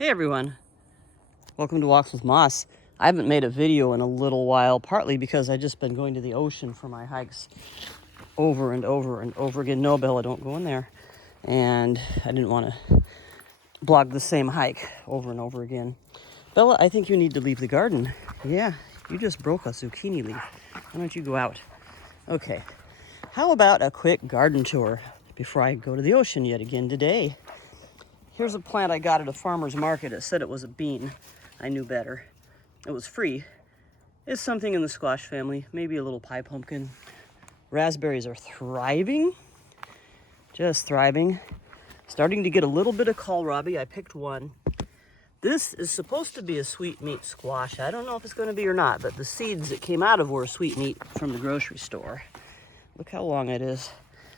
Hey everyone, welcome to Walks with Moss. I haven't made a video in a little while, partly because I've just been going to the ocean for my hikes over and over and over again. No, Bella, don't go in there. And I didn't want to blog the same hike over and over again. Bella, I think you need to leave the garden. Yeah, you just broke a zucchini leaf. Why don't you go out? Okay, how about a quick garden tour before I go to the ocean yet again today? Here's a plant I got at a farmer's market. It said it was a bean. I knew better. It was free. It's something in the squash family, maybe a little pie pumpkin. Raspberries are thriving, just thriving. Starting to get a little bit of kohlrabi. I picked one. This is supposed to be a sweet meat squash. I don't know if it's going to be or not, but the seeds that came out of were sweet meat from the grocery store. Look how long it is.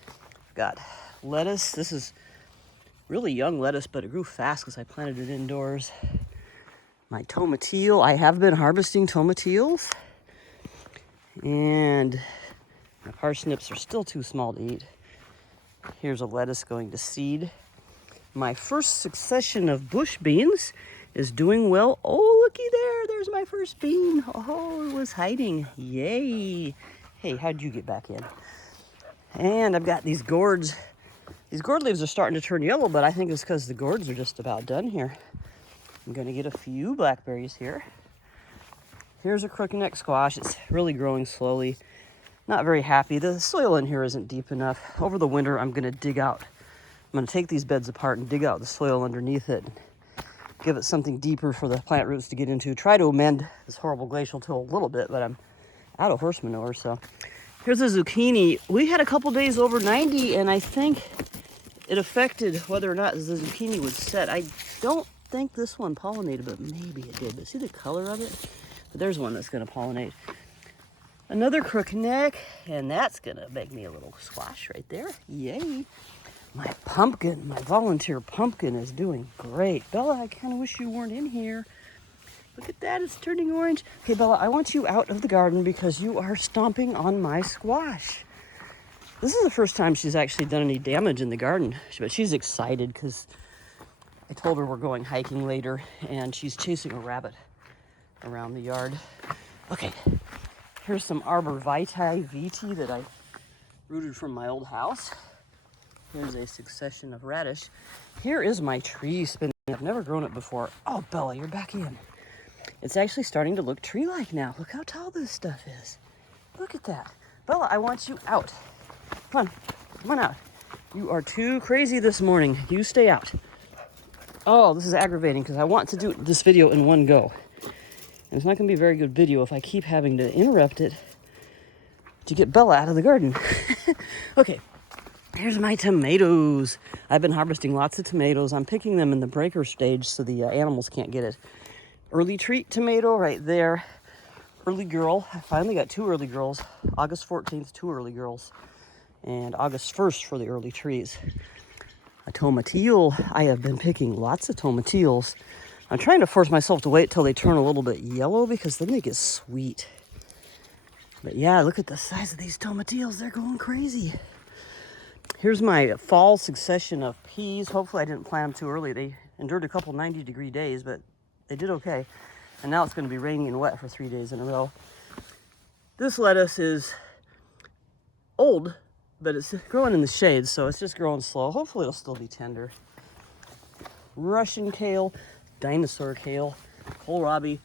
I've got lettuce. This is really young lettuce, but it grew fast because I planted it indoors. My tomatillo, I have been harvesting tomatillos. And my parsnips are still too small to eat. Here's a lettuce going to seed. My first succession of bush beans is doing well. Oh, looky there, there's my first bean. Oh, it was hiding, yay. Hey, how'd you get back in? And I've got these gourds. These gourd leaves are starting to turn yellow, but I think it's because the gourds are just about done here. I'm gonna get a few blackberries here. Here's a crookneck squash. It's really growing slowly. Not very happy. The soil in here isn't deep enough. Over the winter, I'm gonna dig out. I'm gonna take these beds apart and dig out the soil underneath it. Give it something deeper for the plant roots to get into. Try to amend this horrible glacial till a little bit, but I'm out of horse manure, so. Here's a zucchini. We had a couple days over 90, and I think it affected whether or not the zucchini would set. I don't think this one pollinated, but maybe it did. But see the color of it? But there's one that's gonna pollinate. Another crookneck, and that's gonna make me a little squash right there. Yay. My pumpkin, my volunteer pumpkin is doing great. Bella, I kind of wish you weren't in here. Look at that, it's turning orange. Okay, Bella, I want you out of the garden because you are stomping on my squash. This is the first time she's actually done any damage in the garden, but she's excited because I told her we're going hiking later and she's chasing a rabbit around the yard. Okay, here's some Arbor Vitae that I rooted from my old house. Here's a succession of radish. Here is my tree spinach. I've never grown it before. Oh, Bella, you're back in. It's actually starting to look tree-like now. Look how tall this stuff is. Look at that. Bella, I want you out. Come on out. You are too crazy this morning. You stay out. Oh, this is aggravating because I want to do this video in one go. And it's not going to be a very good video if I keep having to interrupt it to get Bella out of the garden. Okay, here's my tomatoes. I've been harvesting lots of tomatoes. I'm picking them in the breaker stage so the animals can't get it. Early treat tomato right there. Early girl. I finally got two early girls. August 14th, two early girls. And August 1st for the early trees. A tomatillo. I have been picking lots of tomatillos. I'm trying to force myself to wait till they turn a little bit yellow because then they get sweet. But yeah, look at the size of these tomatillos. They're going crazy. Here's my fall succession of peas. Hopefully I didn't plant them too early. They endured a couple 90-degree days, but they did okay. And now it's going to be rainy and wet for 3 days in a row. This lettuce is old, but it's growing in the shade, so it's just growing slow. Hopefully it'll still be tender. Russian kale, dinosaur kale, kohlrabi.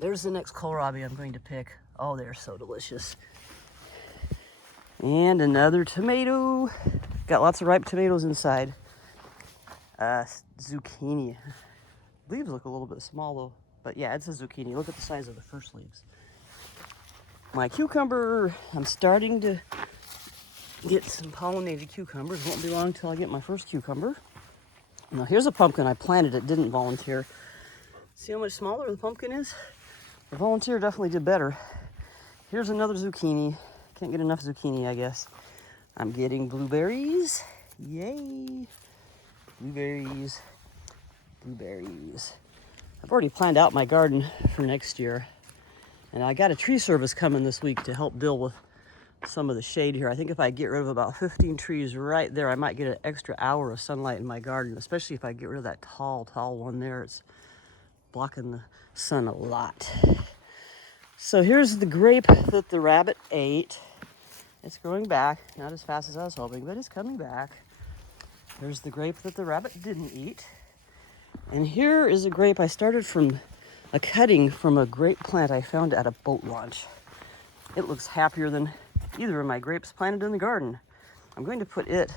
There's the next kohlrabi I'm going to pick. Oh, they're so delicious. And another tomato. Got lots of ripe tomatoes inside. Zucchini. Leaves look a little bit small though. But yeah, it's a zucchini. Look at the size of the first leaves. My cucumber. I'm starting to get some pollinated cucumbers. Won't be long till I get my first cucumber. Now here's a pumpkin I planted. It didn't volunteer. See how much smaller the pumpkin is? The volunteer definitely did better. Here's another zucchini. Can't get enough zucchini, I guess. I'm getting blueberries. Yay. Blueberries. Blueberries. I've already planned out my garden for next year. And I got a tree service coming this week to help deal with some of the shade here. I think if I get rid of about 15 trees right there, I might get an extra hour of sunlight in my garden, especially if I get rid of that tall one there. It's blocking the sun a lot. So here's the grape that the rabbit ate. It's growing back, not as fast as I was hoping, but it's coming back. There's the grape that the rabbit didn't eat. And here is a grape I started from a cutting from a grape plant I found at a boat launch. It looks happier than either of my grapes planted in the garden. I'm going to put it,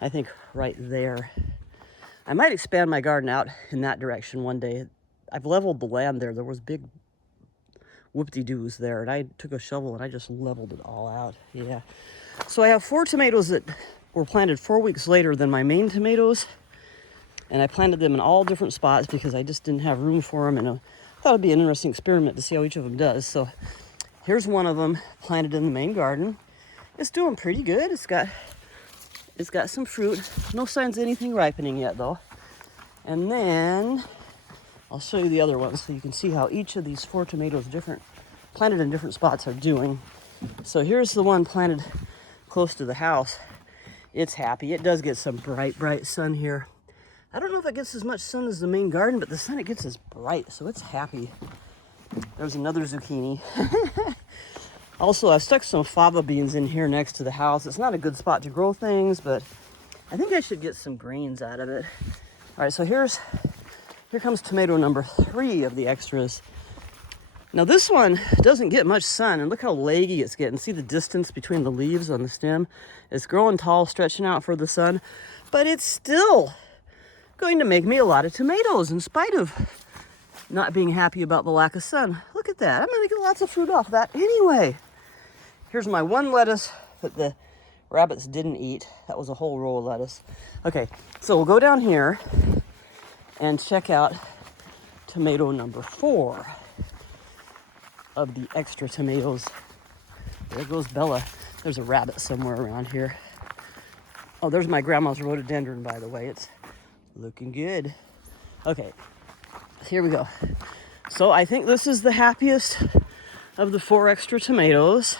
I think, right there. I might expand my garden out in that direction one day. I've leveled the land there. There was big whoop-de-doos there, and I took a shovel and I just leveled it all out. Yeah. So I have 4 tomatoes that were planted 4 weeks later than my main tomatoes, and I planted them in all different spots because I just didn't have room for them, and I thought it'd be an interesting experiment to see how each of them does. So here's one of them planted in the main garden. It's doing pretty good. It's got some fruit. No signs of anything ripening yet though. And then I'll show you the other ones so you can see how each of these 4 tomatoes planted in different spots are doing. So here's the one planted close to the house. It's happy. It does get some bright sun here. I don't know if it gets as much sun as the main garden, but the sun it gets is bright, so it's happy. There's another zucchini. Also, I've stuck some fava beans in here next to the house. It's not a good spot to grow things, but I think I should get some greens out of it. All right, so here comes tomato number 3 of the extras. Now this one doesn't get much sun, and look how leggy it's getting. See the distance between the leaves on the stem? It's growing tall, stretching out for the sun, but it's still going to make me a lot of tomatoes in spite of not being happy about the lack of sun. Look at that. I'm gonna get lots of fruit off that anyway. Here's my one lettuce that the rabbits didn't eat. That was a whole row of lettuce. Okay, so we'll go down here and check out tomato number 4 of the extra tomatoes. There goes Bella. There's a rabbit somewhere around here. Oh, there's my grandma's rhododendron, by the way. It's looking good. Okay, here we go. So I think this is the happiest of the 4 extra tomatoes.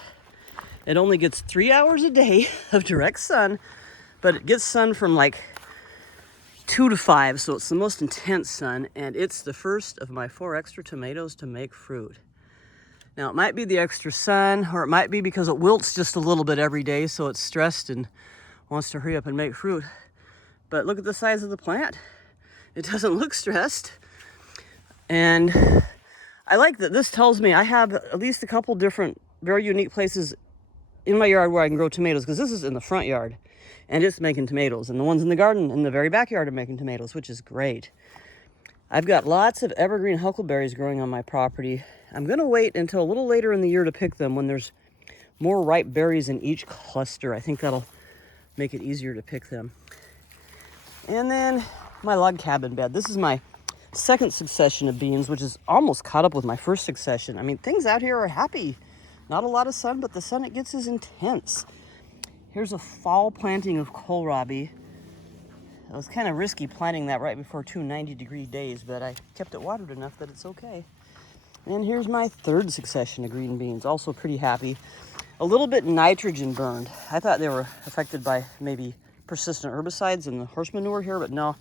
It only gets 3 hours a day of direct sun, but it gets sun from like 2 to 5, so it's the most intense sun, and it's the first of my 4 extra tomatoes to make fruit. Now, it might be the extra sun, or it might be because it wilts just a little bit every day, so it's stressed and wants to hurry up and make fruit. But look at the size of the plant. It doesn't look stressed. And I like that this tells me I have at least a couple different very unique places in my yard where I can grow tomatoes, because this is in the front yard and it's making tomatoes, and the ones in the garden in the very backyard are making tomatoes, which is great. I've got lots of evergreen huckleberries growing on my property. I'm gonna wait until a little later in the year to pick them when there's more ripe berries in each cluster. I think that'll make it easier to pick them. And then my log cabin bed. This is my second succession of beans, which is almost caught up with my first succession. I mean, things out here are happy. Not a lot of sun, but the sun it gets is intense. Here's a fall planting of kohlrabi. It was kind of risky planting that right before 2 90-degree days, but I kept it watered enough that it's okay. And here's my third succession of green beans, also pretty happy. A little bit nitrogen burned. I thought they were affected by maybe persistent herbicides and the horse manure here, but no,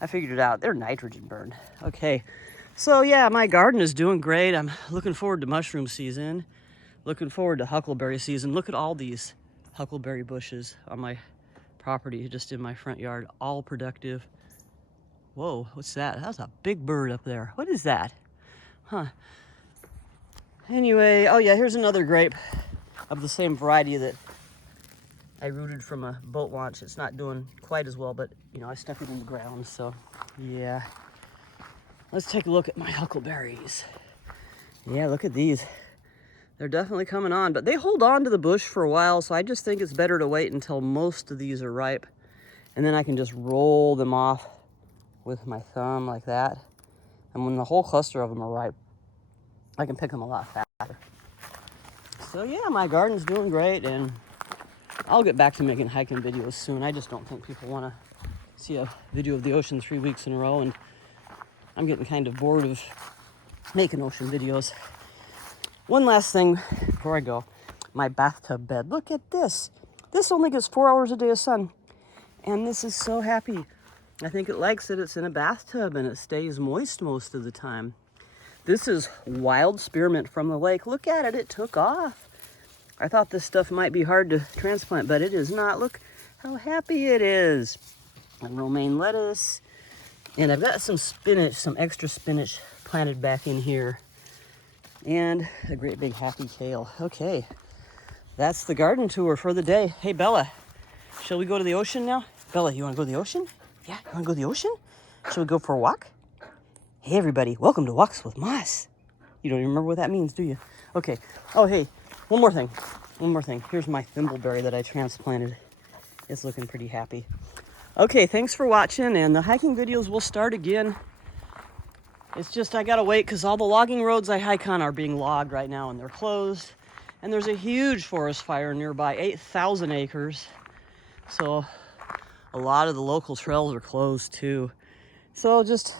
I figured it out. They're nitrogen burned. Okay, so yeah, my garden is doing great. I'm looking forward to mushroom season, looking forward to huckleberry season. Look at all these huckleberry bushes on my property, just in my front yard, all productive. Whoa, what's that? That's a big bird up there. What is that? Huh. Anyway, oh yeah, here's another grape of the same variety that I rooted from a boat launch. It's not doing quite as well, but you know, I stuck it in the ground, so yeah. Let's take a look at my huckleberries. Yeah, look at these. They're definitely coming on, but they hold on to the bush for a while, so I just think it's better to wait until most of these are ripe, and then I can just roll them off with my thumb like that. And when the whole cluster of them are ripe, I can pick them a lot faster. So yeah, my garden's doing great, and I'll get back to making hiking videos soon. I just don't think people want to see a video of the ocean 3 weeks in a row, and I'm getting kind of bored of making ocean videos. One last thing before I go. my bathtub bed. Look at this. This only gets 4 hours a day of sun. And this is so happy. I think it likes that it's in a bathtub and it stays moist most of the time. This is wild spearmint from the lake. Look at it, it took off. I thought this stuff might be hard to transplant, but it is not. Look how happy it is. And romaine lettuce. And I've got some spinach, some extra spinach planted back in here. And a great big happy kale. Okay, that's the garden tour for the day. Hey, Bella, shall we go to the ocean now? Bella, you want to go to the ocean? Yeah, you want to go to the ocean? Shall we go for a walk? Hey, everybody, welcome to Walks with Moss. You don't even remember what that means, do you? Okay. Oh, hey, one more thing. Here's my thimbleberry that I transplanted. It's looking pretty happy. Okay, thanks for watching, and the hiking videos will start again. It's just I gotta wait because all the logging roads I hike on are being logged right now, and they're closed. And there's a huge forest fire nearby, 8,000 acres. So a lot of the local trails are closed too. So just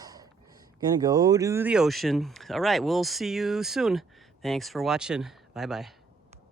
gonna go to the ocean. All right, we'll see you soon. Thanks for watching. Bye-bye.